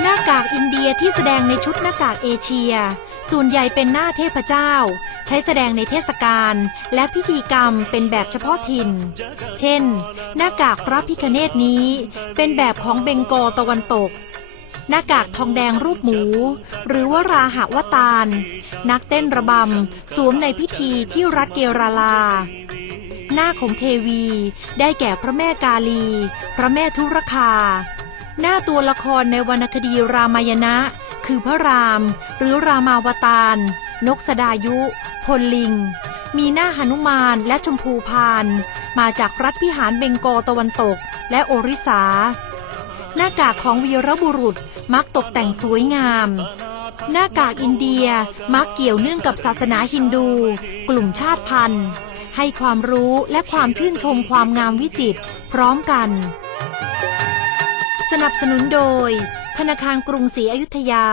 หน้ากากอินเดียที่แสดงในชุดหน้ากากเอเชีย ส่วนใหญ่เป็นหน้าเทพเจ้า ใช้แสดงในเทศกาลและพิธีกรรมเป็นแบบเฉพาะถิ่น เช่น หน้ากากพระพิคเนตนี้ เป็นแบบของเบงกอตะวันตกหน้ากากทองแดงรูปหมู หรือวาราหะวตาล นักเต้นระบำ สวมในพิธีที่รัฐเกราลา หน้าของเทวี ได้แก่พระแม่กาลี พระแม่ทุรคา หน้าตัวละครในวรรณคดีรามายณะ คือพระราม หรือรามาวตาร นกสดายุ พลลิง มีหน้าหนุมานและชมพูพาน มาจากรัฐพิหารเบงกลตะวันตก และโอริสา หน้ากากของวีรบุรุษมักตกแต่งสวยงาม หน้ากากอินเดียมักเกี่ยวเนื่องกับศาสนาฮินดู กลุ่มชาติพันธุ์ ให้ความรู้และความชื่นชมความงามวิจิตรพร้อมกัน สนับสนุนโดย ธนาคารกรุงศรีอยุธยา